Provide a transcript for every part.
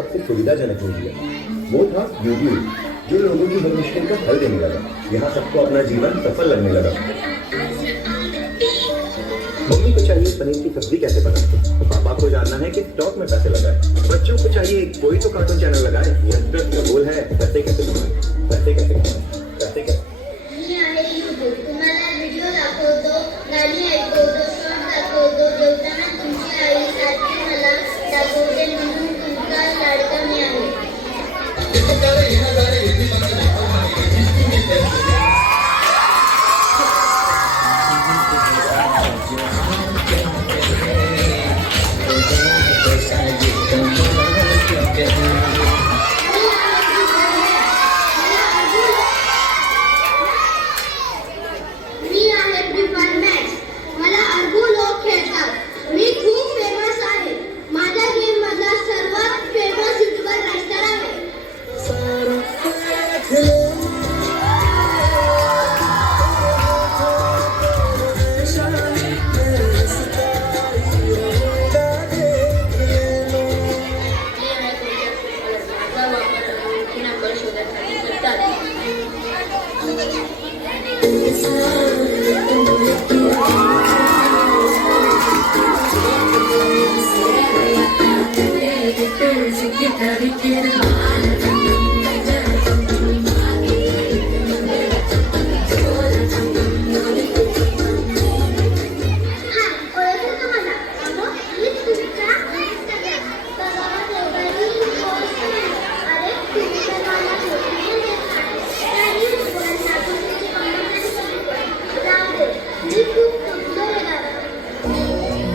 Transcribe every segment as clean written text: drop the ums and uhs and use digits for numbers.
सबसे सुविधाजनक हो गया। वो था यूट्यूब, जो लोगों की हर मुश्किल का हल देने लगा। यहाँ सबको अपना जीवन सफल लगने लगा। मम्मी को चाहिए पनीर की सब्जी कैसे बनाते, पापा को जानना है कि स्टॉक में पैसे लगाए, बच्चों को चाहिए कोई तो कार्टून चैनल लगाए। यंगस्टर्स का गोल है पैसे कैसे कमाए, पैसे कैसे कमाए, पैसे कैसे। मी आहे यूट्यूब, तुम्हाला व्हिडिओ दाखवतो, गाणी ऐकवतो, शॉर्ट दाखवतो, जेवताना तुमची आई सारखी मला दाखवते म्हणून तुमचा लाडका मी आहे.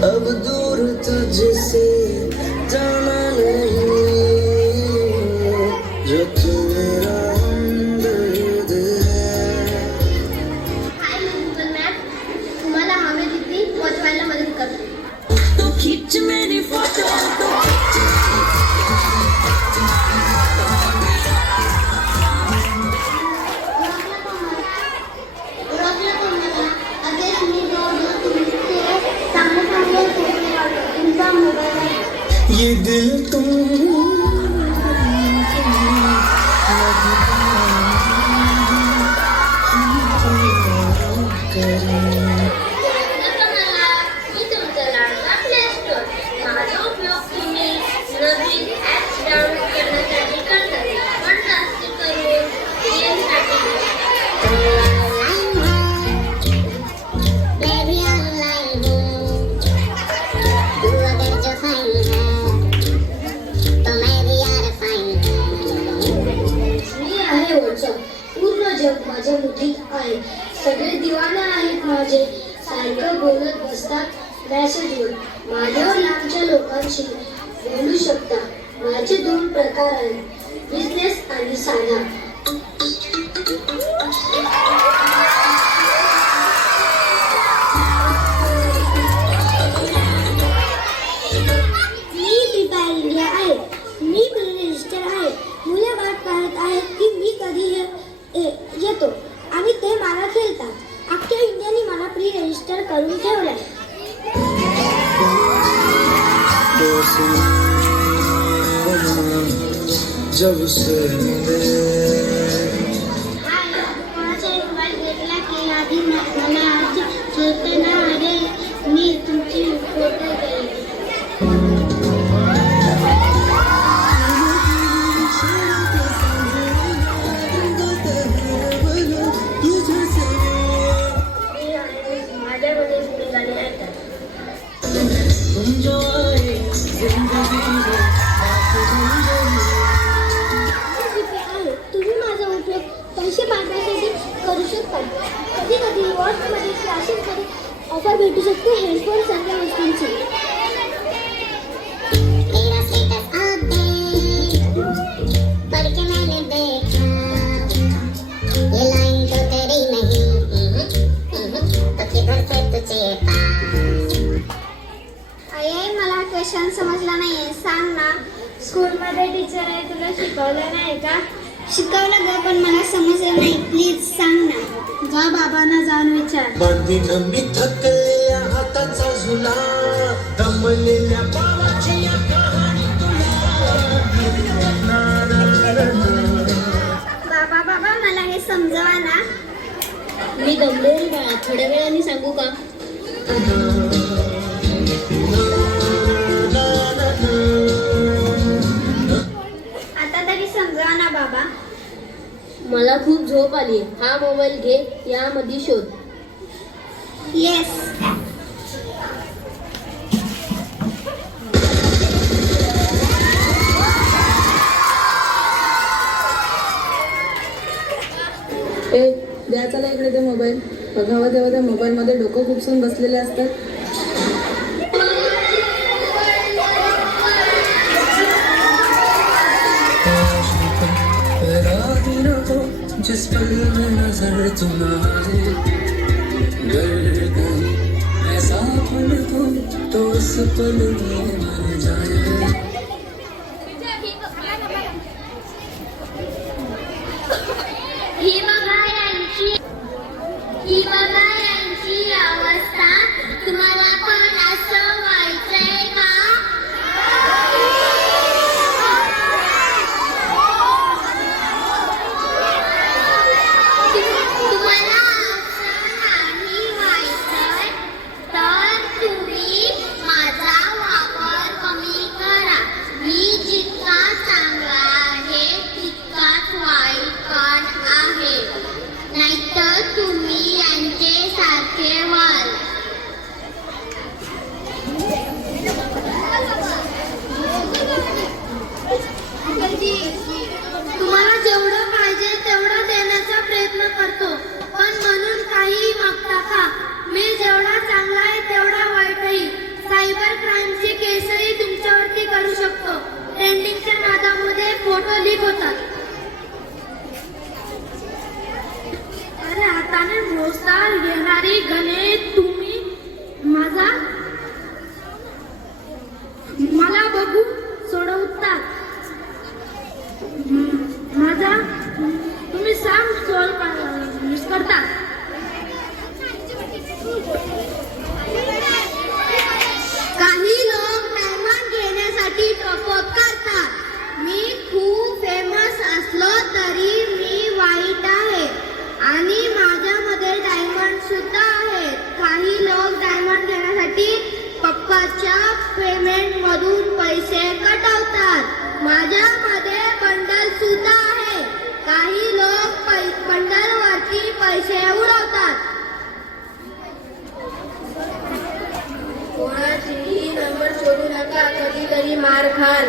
अब दूर तुझसे जाना नहीं, जो तू मेरा हमदर्द है. हाय गूगल मॅप, तुम्हाला हवे तिथे पोहोचवायला मदत करतो. तो खींच मेरी फोटो, ये दिल तुम माझ्या मुठीत आहे. सगळे दिवाना आहेत माझे, सारखं बोलत बसतात मॅसेजवर. माझ्यावर लांबच्या लोकांशी बोलू शकता. माझे दोन प्रकार आहेत, बिझनेस आणि साधा. मी प्रिपेअर इंडिया आहे, मी रजिस्टर आहे. मुले वाट पाहत आहेत की मी कधी येतो आणि ते मला खेळतात. अख्ख्या इंडियाने मला प्री रजिस्टर करून ठेवलंय. जब से कोणाचा मोबाईल घेतला की आधी मला आज खेळते ना अरे मी तुमची फोटो घेईन. तुम्ही माझा उपयोग पैसे पाठवण्यासाठी करू शकता. कधी कधी वॉट्समध्ये क्लासेसमध्ये ऑफर भेटू शकते हेडफोन सारख्या वस्तूंची. मला क्वेश्चन समजला नाहीये, सांग ना. स्कूलमध्ये टीचर आहे, तुला शिकवलं नाही का? शिकवलं ग, पण मला समजलं नाही. प्लीज सांग ना. जा बाबांना जाऊन विचार. बांधीन मी थकलेल्या हाताचा झुला, दमलेल्या बाबाची कहाणी तुला. समजावा ना. मी दमले रे बाळा, थोड्या वेळाने सांगू का? आता तरी समजावा ना बाबा. मला खूप झोप आली. हा मोबाईल घे, यामध्ये शोध. येस. ए द्या चला इकडे ते मोबाईल. बघावं तेव्हा त्या मोबाईलमध्ये डोकं खुपसून बसलेले असतात. जिस पल में नजर तुम्हारे गर गई ऐसा पल तो उस पल में मर जाए. ही बघा यांची अवस्था. तुम्हाला पण असं व्हायचंय का? तुम्हाला असं नाही व्हायचंय तर तुम्ही माझा वापर कमी करा. मी जितका चांगला आहे तितकाच वाईट पण आहे. नाहीतर तुम्ही यांचे सारखे व्हाल. तुम्हाला जेवढं पाहिजे तेवढं देण्याचा प्रयत्न करतो, पण म्हणून काही मागता का? मी जेवढा चांगला आहे तेवढा वाईटही. सायबर क्राईमचे केसही तुमच्यावरती करू शकतो. ट्रेंडिंगच्या नादामध्ये फोटो लीक होतात. अरे हाताने मोजता येणारी गणे तुम्ही मला बघू सोडवतात. माझा तुम्ही सांग सोल्व करता. काही लोक डायमंड घेण्यासाठी टॉपअप करतात. मी खूप फेमस असलो तरी मी वाईट आहे आणि माझ्यामध्ये डायमंड सुद्धा आहेत. काही लोक डायमंड घेण्यासाठी पप्पाच्या पेमेंट मधून पैसे कटवतात. माझ्यामध्ये बंडल सुद्धा आहे. काही लोक बंडल वरती पैसे उडवतात. कोणाचीही नंबर शोधू नका, कधीतरी मार खाल.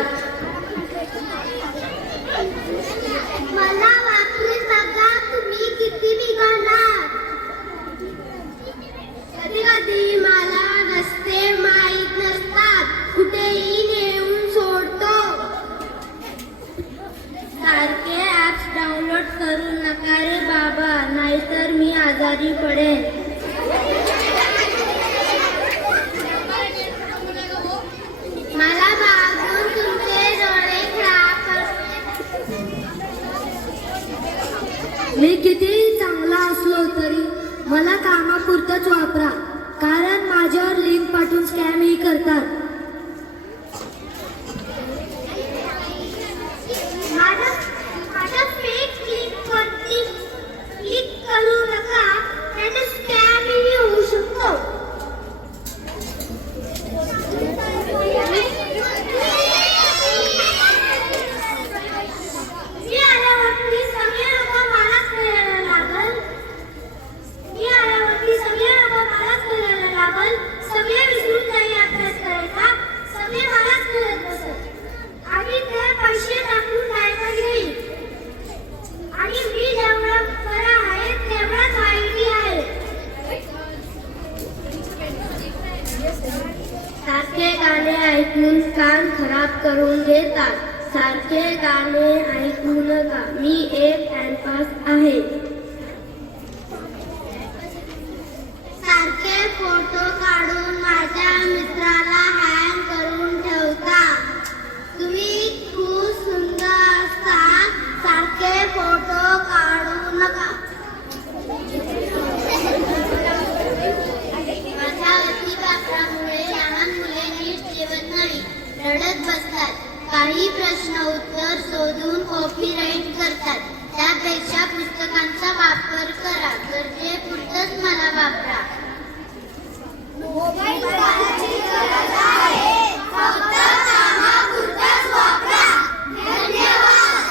मला वापरून बघा तुम्ही किती बिघडणार. कधी कधी मला रस्ते माहीत नसतात. कुठेही नेऊन सोडतो. सारखे ऍप्स डाउनलोड करू नका रे बाबा, नाहीतर मी आजारी पडेन. मला बाजून तुमचे डोळे खराब करते. मी किती चांगला असलो तरी मला कामापुरतच वापरा, कारण माझ्यावर लिंक पाठवून स्कॅमही करतात. माझ्या फेक लिंकवरती क्लिक करू नका, त्याचा स्कॅमही होऊ शकतो. मी आल्यावरती सगळे लोक मलाच करायला लागल. सगळे विसरून जाई अभ्यास करायचा. सगळे मलाच करत बसत आणि ते पैसे टाकून डायमंड घेईल. आणि मी जेवढा खरा आहे तेवढाच वाईटही आहे. सारखे गाणे ऐकून कान खराब करून घेतात. सारखे गाणे ऐकू नका. मी एक टाइमपास आहे. सारखे फोटो काढून माझ्या मित्राला हँग करून ठेवता. तुम्ही खूप सुंदर असता. सारखे फोटो काढू नका. माझ्या अतिवापरामुळे लहान मुले नीट जेवत नाही, रडत बसतात. काही प्रश्न उत्तर शोधून कॉपीराईट करतात. त्यापेक्षा पुस्तकांचा वापर करा. गरजेपुरतंच मला वापरा. मोबाईल काळाची गरज आहे, फक्त कामापुरताच वापरा. धन्यवाद.